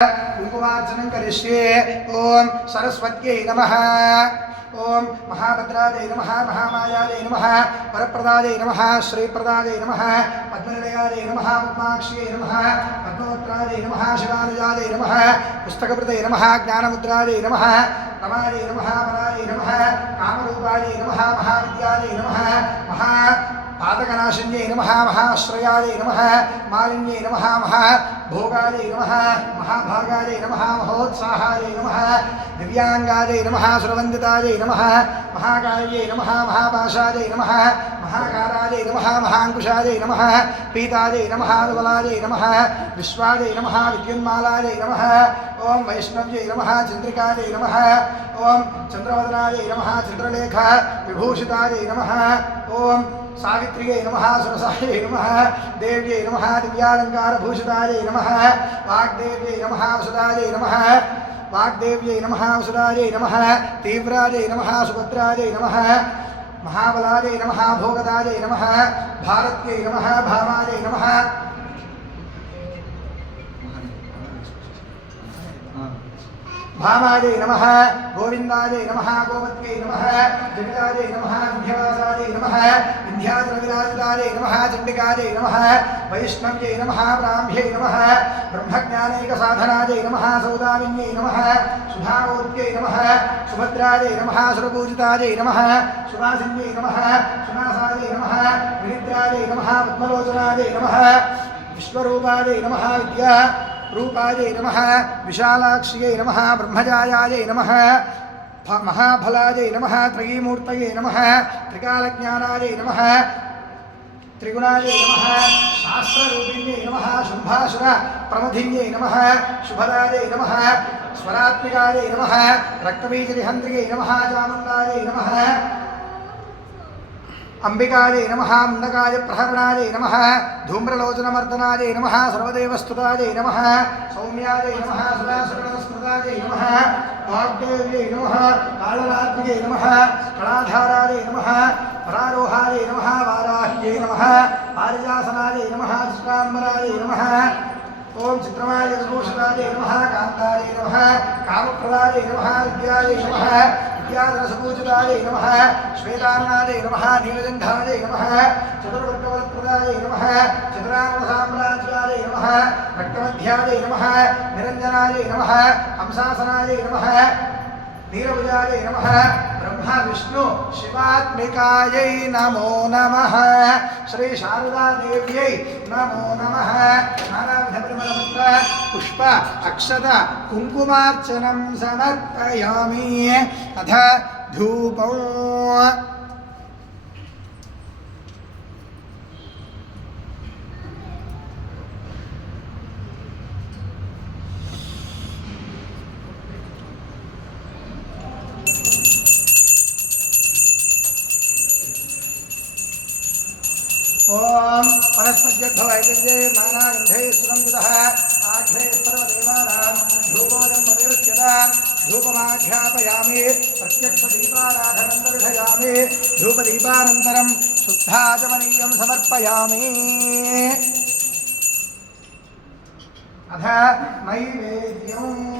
कुंकुमार्चनं करिष्ये। ओम सरस्वत्यै नमः। ओम महाभद्रायै नमः, महामायायै नमः, वरप्रदायै नमः, श्रीप्रदायै नमः, पद्मनिलयायै नमः, पद्माक्ष्यै नमः, पद्मवक्त्रायै नमः, शिवानुजायै नमः, पुस्तकप्रदे नमः, ज्ञानमुद्रायै नमः, रमायै नमः, वरायै नमः, कामरूपायै नमः, महाविद्यायै नमः, पादकनाशिन्यै नमः, महाश्रयायै नमः, मालिन्यै नमः, महाभोगायै नमः, महाभागायै नमः, महोत्साहायै नमः, दिव्यांगायै नमः, सुरवन्दितायै नमः, महाकार्यै नमः, महापाशायै नमः, महाकारायै नमः, महाङ्कुशायै नमः, पीतायै नमः, दुबलायै नमः, विश्वायै नमः, विद्युन्मालायै नमः, ओम वैष्णव्यै नमः, चन्द्रिकायै नमः, ओम चन्द्रवदनायै नमः, चन्द्रलेखा विभूषितायै नमः, ओम सावित्र्यै नमः, सुरसायै नमः, देव्यै नमः, दिव्यालङ्कारभूषितायै नमः, वाग्देव्यै नमः, वसुदायै नमः, वाग्देव्यै नमः, वसुदायै नमः, तीव्रायै नमः, सुभद्रायै नमः, महाबलायै नमः, भोगदायै नमः, भारत्यै नमः, भामायै नमः, भामायै नमः, गोविन्दायै नमः, गोमत्यै नमः, जटिलायै नमः, विन्ध्यवासायै नमः, विन्ध्याचलविराजितायै नमः, चण्डिकायै नमः, वैष्णव्यै नमः, ब्राह्म्यै नमः, ब्रह्मज्ञानैकसाधनायै नमः, सौदामिन्यै नमः, सुधामूर्त्यै नमः, सुभद्रायै नमः, सुरपूजितायै नमः, सुवासिन्यै नमः, सुनासायै नमः, विनिद्रायै नमः, पद्मलोचनायै नमः, विश्वरूपायै नमः, विद्या रूपायै नमः, विशालाक्ष्यै नमः, ब्रह्मजायायै नमः, महाफलायै नमः, त्रयीमूर्तये नमः, त्रिकालज्ञानायै नमः, त्रिगुणायै नमः, शास्त्ररूपिण्यै नमः, शुम्भासुर प्रमथिन्यै नमः, शुभदायै नमः, स्वरात्मिकायै नमः, रक्तबीजनिहन्त्रियै नमः, चामुण्डायै नमः, अंबिकायै नमः, मुण्डकाय प्रहरणायै नमः, धूम्रलोचनमर्दनायै नमः, सर्वदेवस्तुतायै नमः, सौम्यायै नमः, सुरासुरनमस्कृतायै नमः, वाग्देव्यै नमः, कालरात्रियै नमः, कलाधारायै नमः, परारोहायै नमः, वाराह्यै नमः, पारिजासनायै नमः, चित्राम्बरायै नमः, ओम चित्रमाय विभूषितायै नमः, कान्तायै नमः, कामप्रदायै नमः, विद्यायै नमः, विद्याधरसपूजितायै नमः, श्वेतान्नायै नमः, नीलजण्डायै नमः, चतुर्वर्गवरप्रदायै नमः, चतुराङ्गसाम्राज्यायै नमः, रक्तमध्यायै नमः, निरञ्जनायै नमः, हंसासनायै नमः, नीलभुजायै नमः, ब्रह्मा विष्णु शिवात्मिकायै नमो नमः, श्री शारदा देव्यै नमो नमः। नानाविधपरिमलपत्र पुष्प अक्षत कुङ्कुमार्चनं समर्पयामि। अथ धूपौ ओम वनस्पत्यद्भवैदिव्ये नानागन्धैः सुगन्धितः आघ्रैः सर्वदेवानां धूपोऽयं प्रतिगृह्यतां धूपमाघ्रापयामि प्रत्यक्षदीपाराधनं दर्शयामि धूपदीपानन्तरं शुद्धाचमनीयं समर्पयामि। अथ नैवेद्यम्